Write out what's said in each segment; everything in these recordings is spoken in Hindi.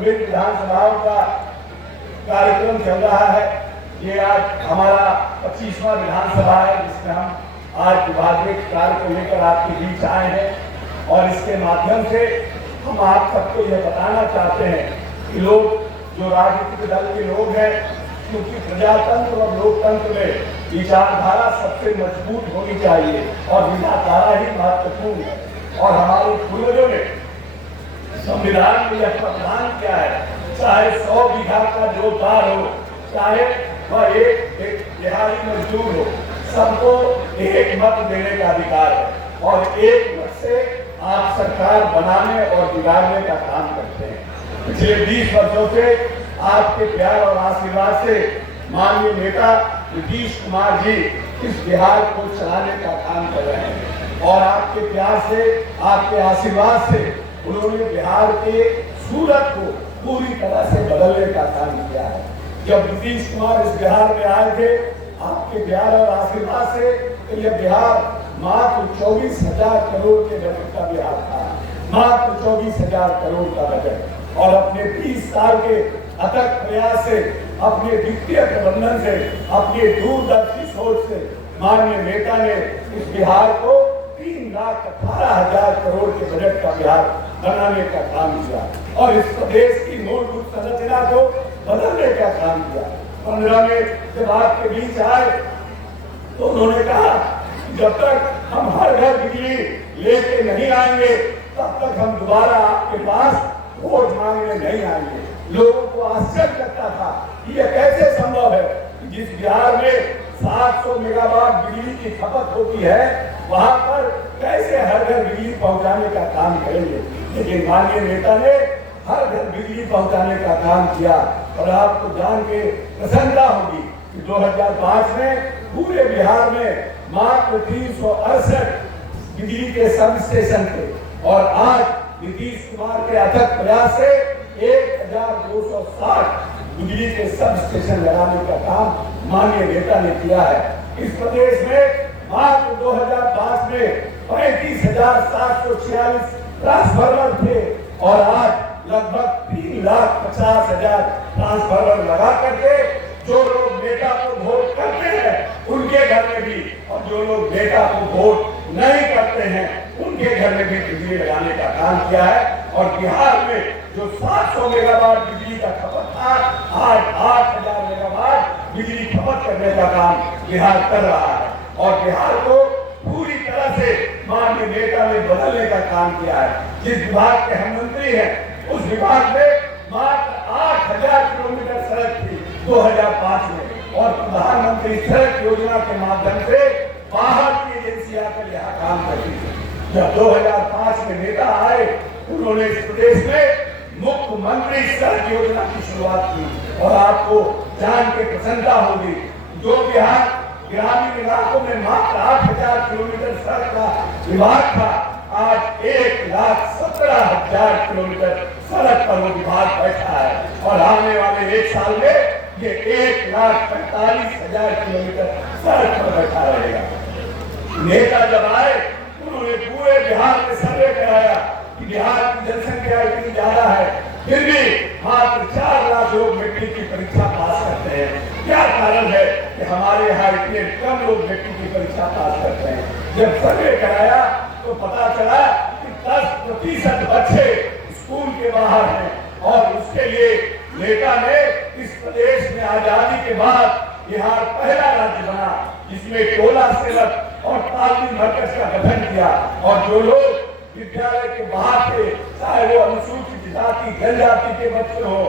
विभिन्न विधानसभाओं का कार्यक्रम चल रहा है। ये आज हमारा 25वां विधानसभा है, जिसमें हम आज विभागीय कार्य को लेकर आपके बीच आए हैं और इसके माध्यम से हम आप सबको यह बताना चाहते हैं कि लोग जो राजनीतिक दल के लोग हैं, क्योंकि प्रजातंत्र और लोकतंत्र में विचारधारा सबसे मजबूत होनी चाहिए और विचारधारा ही महत्वपूर्ण है। और हमारे पूर्वजों ने संविधान में यह प्रावधान किया है, चाहे 100 बीघा का जोतदार हो, चाहे वह एक दिहाड़ी मजदूर हो, सबको एक मत देने का अधिकार है और एक मत से आप सरकार बनाने और बिगाड़ने का काम करते हैं। पिछले 20 वर्षों से आपके प्यार और आशीर्वाद से माननीय नेता नीतीश कुमार जी इस बिहार को चलाने का काम कर रहे हैं और आपके प्यार से, आपके आशीर्वाद से उन्होंने बिहार के सूरत को पूरी तरह से बदलने का काम किया है। जब नीतीश कुमार इस बिहार में आए थे, आपके प्यार और आशीर्वाद से, तो यह बिहार मात्र 24,000 करोड़ के बजट का बिहार था, मात्र 24,000 करोड़ का बजट। और अपने 30 साल के अथक प्रयास से, अपने वित्तीय प्रबंधन से, अपने दूरदर्शी सोच से माननीय नेता ने इस बिहार को 3,18,000 करोड़ के बजट का बिहार बनाने का काम किया और इस प्रदेश की मूलभूत संरचना को बदलने का काम किया। 15 में जब आपके बीच आए तो उन्होंने कहा जब तक हम हर घर बिजली लेके नहीं आएंगे तब तक हम दोबारा आपके पास वोट मांगने नहीं आएंगे। लोगों को आश्चर्य लगता था कि यह कैसे संभव है कि जिस बिहार में 700 मेगावाट बिजली की खपत होती है, वहां पर कैसे हर घर बिजली पहुंचाने का काम करेंगे। लेकिन माननीय नेता ने हर घर बिजली पहुंचाने का काम किया और आपको जान के प्रसन्नता होगी कि 2005 में पूरे बिहार में मात्र 368 बिजली के सब स्टेशन थे और आज नीतीश कुमार के अथक प्रयास से 1,260 बिजली के सब स्टेशन लगाने का काम माननीय नेता ने किया है। इस प्रदेश में मात्र 2005 में 35,746 ट्रांसफार्मर थे और आज लगभग 3,50,000 ट्रांसफार्मर लगा करके जो लोग नेता को वोट करते हैं उनके घर में भी और जो लोग नेता को वोट नहीं करते हैं उनके घर में भी बिजली लगाने का काम किया है। और बिहार में जो 700 मेगावाट बिजली का खपत था, आज 8,000 मेगावाट बिजली खपत करने का काम बिहार कर रहा है और बिहार को पूरी तरह से माननीय नेता ने बदलने का काम किया है। जिस विभाग के हम मंत्री हैं, उस विभाग में मात्र 8,000 किलोमीटर सड़क थी 2005 में और प्रधानमंत्री सड़क योजना के माध्यम से बाहर की एजेंसी आकर यहाँ काम करती थी। जब 2005 में नेता आए, उन्होंने इस प्रदेश में मुख्यमंत्री सड़क योजना की शुरुआत की और आपको जान के प्रसन्नता होगी जो बिहार ग्रामीण इलाकों में मात्र 8,000 किलोमीटर सड़क का विभाग था, आज 1,17,000 किलोमीटर सड़क पर वो विभाग बैठा है और आने वाले एक साल में ये 1,45,000 किलोमीटर सड़क पर बैठा रहेगा। नेता जब आए उन्होंने पूरे बिहार में सर्वे कराया कि बिहार की जनसंख्या इतनी ज्यादा है, फिर भी मात्र 4 लाख लोग मैट्रिक की परीक्षा पास करते हैं। क्या कारण है कि हमारे यहाँ इतने कम लोग मैट्रिक की परीक्षा पास करते हैं? जब सर्वे कराया तो पता चला कि 10% बच्चे स्कूल के बाहर हैं और उसके लिए नेता ने इस प्रदेश में आजादी के बाद बिहार पहला राज्य बना जिसमें टोला सेवक और तालीम मरकज का गठन किया और जो लोग विद्यालय के बाहर थे, चाहे वो अनुसूचित जाति जनजाति के बच्चे हो,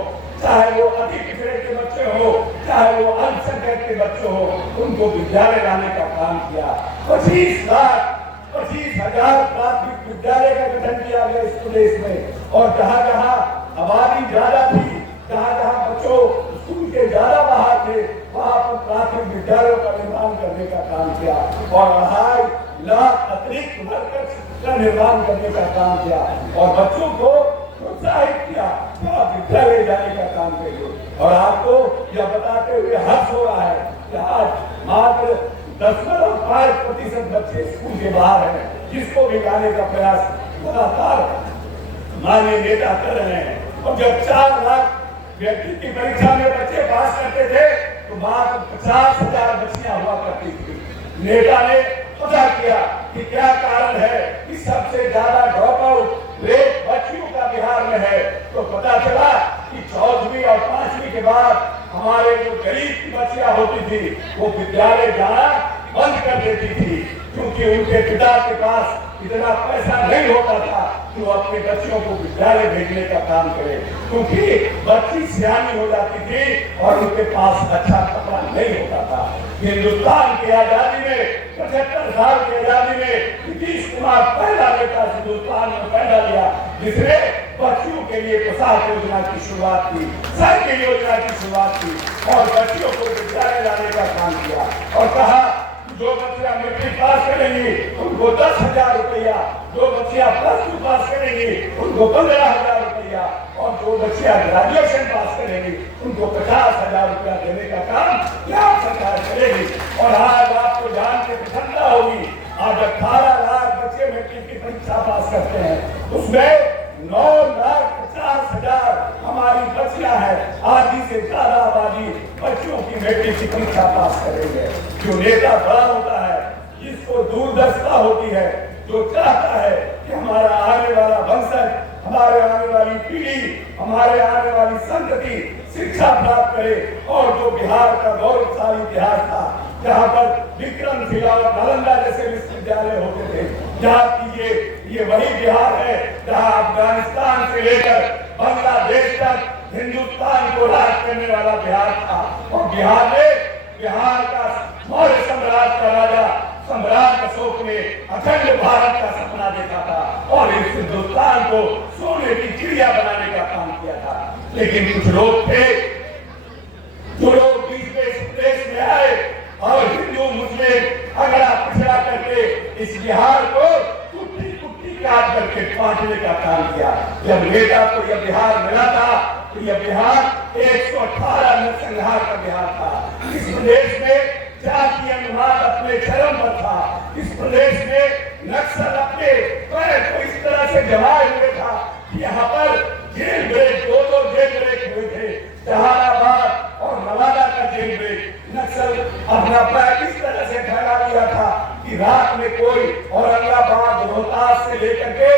चाहे वो अति पिछड़े के बच्चे हो, चाहे वो अल्पसंख्यक के बच्चे हो, उनको विद्यालय लाने का काम किया। 25,00,000 प्राथमिक विद्यालय का गठन किया गया इस प्रदेश में और जहाँ जहाँ आबादी ज्यादा थी, जहाँ जहाँ बच्चों स्कूल के ज्यादा बाहर थे, वहाँ पर प्राथमिक विद्यालयों का निर्माण करने का काम किया और 2.5 लाख अतिरिक्त मरकज का निर्माण करने का काम किया और बच्चों को प्रोत्साहित किया कि आप विद्यालय जाने का काम करिए। और आपको यह बताते हुए हर्ष हो रहा है कि आज मात्र 10.5% बच्चे स्कूल के बाहर हैं, जिसको भी लाने का प्रयास लगातार माननीय नेता कर रहे हैं। और जब 4 लाख व्यक्ति की परीक्षा में बच्चे पास करते थे तो मात्र 50,000 बच्चियां हुआ करती थी। नेता ने पता किया कि क्या कारण है कि सबसे ज्यादा ड्रॉप आउट रेट बच्चियों का बिहार में है, तो पता चला कि 4वीं और 5वीं के बाद हमारे जो गरीब की बच्चियां होती थी वो विद्यालय जाना बंद कर देती थी, क्योंकि उनके पिता के पास इतना पैसा नहीं होता था कि वो अपने बच्चियों को विद्यालय भेजने का काम करे, क्योंकि बच्ची सियानी हो जाती थी और उनके पास अच्छा कपड़ा नहीं होता था। हिंदुस्तान की आजादी में 75 साल की आजादी में नीतीश कुमार पहला नेता हिंदुस्तान में पैदा लिया जिसने बच्चियों के लिए पोशाक योजना की शुरुआत की, साइकिल योजना की शुरुआत की और बच्चियों को विद्यालय लाने का काम किया और कहा जो बच्चियां मैट्रिक पास करेंगी उनको 10,000 रुपया, जो बच्चियां +2 पास करेंगी उनको 15,000 रुपया और जो बच्चियां ग्रेजुएशन पास करेंगी उनको 50,000 रुपया देने का काम क्या सरकार करेगी। और आज आपको जान के प्रसन्नता होगी, आज 18 लाख बच्चे मैट्रिक की परीक्षा पास करते हैं, उसमें 9,50,000 हमारी बच्चियां हैं। आधी से ज्यादा आबादी बच्चों की मैट्रिक की परीक्षा पास करेंगे। जो नेता बड़ा होता है, जिसको दूरदर्शिता होती है, जो चाहता है कि हमारा आने वाला वंशज, हमारे आने वाली पीढ़ी, हमारे आने वाली संतति शिक्षा प्राप्त करे और जो बिहार का गौरवशाली इतिहास था, जहाँ पर विक्रमशिला और नालंदा जैसे विश्वविद्यालय होते थे, जहाँ की ये वही बिहार है जहाँ अफगानिस्तान से लेकर बांग्लादेश तक हिंदुस्तान को राज करने वाला बिहार था। और बिहार का मौर्य साम्राज्य का राजा सम्राट अशोक ने अखंड भारत का सपना देखा था और इस हिंदुस्तान को सोने की चिड़िया बनाने का काम किया था। लेकिन कुछ लोग थे जो लोग बीच में इस प्रदेश में आए और हिंदू मुस्लिम अगड़ा पिछड़ा करके इस बिहार को काट करके बांटने का काम किया। जब नेता को यह बिहार मिला था तो यह बिहार 118 नरसंहार का बिहार था। इस प्रदेश में जातीय अनुवाद अपने चरम पर था। इस प्रदेश में नक्सल अपने पैर को इस तरह से जमाए हुए था कि यहाँ पर जेल ब्रेक, 2 जेल ब्रेक हुए थे। जहानाबाद और नवादा का जेल ब्रेक नक्सल अपना पैर इस तरह से फैला दिया था कि रात में कोई औरंगाबाद, रोहतास से लेकर के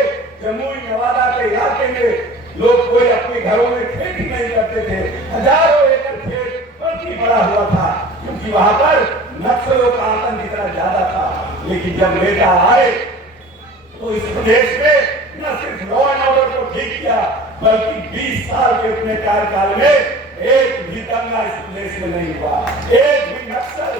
जमुई, नवादा के इलाके में लोग कोई अपने घरों में खेती नहीं करते थे। हजारों एकड़ खेत बल्कि पड़ा हुआ था, क्योंकि वहां पर नक्सलों का आतंक इतना ज्यादा था। लेकिन जब नेता आए तो इस प्रदेश में न सिर्फ लॉ एंड ऑर्डर को ठीक किया, बल्कि 20 साल के अपने कार्यकाल में एक भी दंगा इस प्रदेश में नहीं हुआ, एक भी नक्सल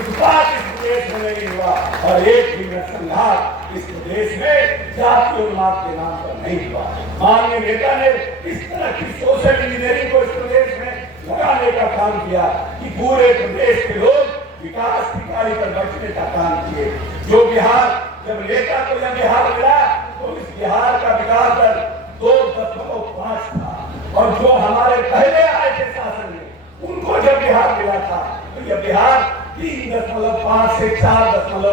उत्पात इस प्रदेश में नहीं हुआ और एक भी नरसंहार इस प्रदेश में जातीय उन्माद के नाम पर नहीं हुआ। माननीय नेता ने इस तरह की सोशल इंजीनियरिंग को इस प्रदेश में लगाने का काम किया कि पूरे प्रदेश के लोग विकास की गाड़ी पर बैठने का काम किए। जो बिहार, जब नेता को यह बिहार मिला तो इस बिहार का विकास दर 2.5 था और जो हमारे पहले आए थे शासन में उनको जब बिहार मिला था तो यह बिहार 3.5 से 4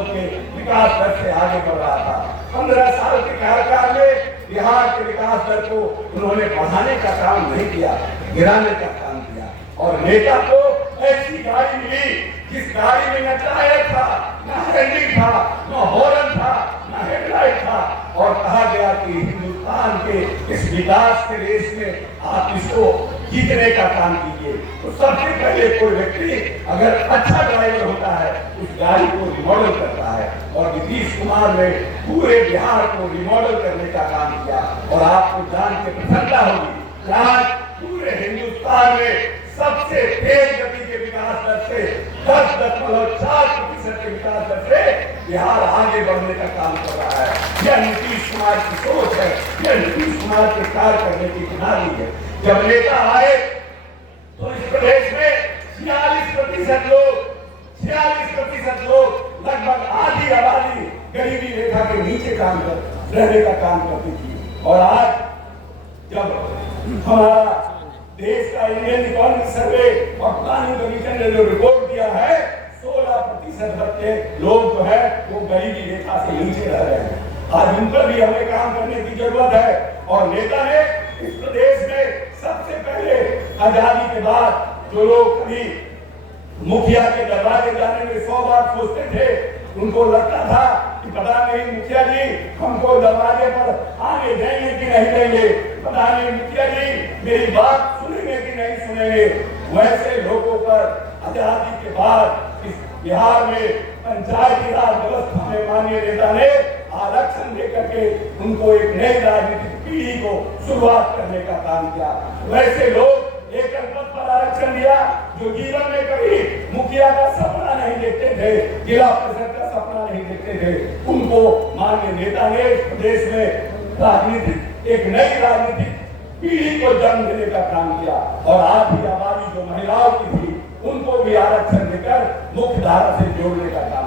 के विकास दर से आगे बढ़ रहा था। 15 साल के कार्यकाल में बिहार के विकास दर को उन्होंने बढ़ाने का काम नहीं किया, गिराने का काम किया। और नेता को ऐसी गाड़ी मिली जिस गाड़ी में न टायर था, न हैंडल था, न हॉर्न था, न हेडलाइट था और कहा गया कि हिंदुस्तान के इस विकास के रेस में आप इसको जीतने का काम कीजिए। तो सबसे पहले कोई व्यक्ति अगर अच्छा ड्राइवर होता है उस गाड़ी को रिमॉडल करता है और नीतीश कुमार ने पूरे बिहार को रिमॉडल करने का काम किया। और आपको जान के प्रसन्नता होगी आज पूरे हिंदुस्तान में सबसे तेज गति के विकास दर से 10.4% के विकास दर से बिहार आगे बढ़ने का काम कर रहा है। यह नीतीश कुमार की सोच है, यह नीतीश कुमार के कार्य करने की बुनियादी है। जब नेता आए तो इस प्रदेश में 46% लोग लगभग आधी आबादी गरीबी रेखा के नीचे काम कर रहने का काम करती थी। और आज जब हमारा देश का इंडियन इकोनॉमिक सर्वे और प्लानिंग कमीशन ने जो रिपोर्ट दिया है 16% बच्चे लोग जो है वो गरीबी रेखा से नीचे रह रहे हैं। आज उन पर भी हमें काम करने की जरूरत है। और नेता ने इस प्रदेश में सबसे पहले आजादी के बाद जो लोग कभी मुखिया के दरबारे जाने में 100 बार सोचते थे, उनको लगता था कि पता नहीं मुखिया जी हमको दरवाजे पर आने देंगे कि नहीं देंगे, पता नहीं मुखिया जी मेरी बात सुनेंगे कि नहीं सुनेंगे। वैसे लोगों पर आजादी के बाद इस बिहार में पंचायती राज व्यवस्था में माननीय नेता ने आरक्षण देकर के उनको एक नई राजनीतिक पीढ़ी को शुरुआत करने का काम किया। वैसे लोग एकल पद पर आरक्षण दिया जो जीवन में कभी मुखिया का सपना नहीं देखते थे, जिला परिषद का सपना नहीं देखते थे, उनको माननीय नेता ने प्रदेश में राजनीतिक एक नई राजनीतिक पीढ़ी को जन्म देने का काम किया। और आज भी आबादी जो महिलाओं की थी उनको भी आरक्षण देकर मुख्य धारा से जोड़ने का काम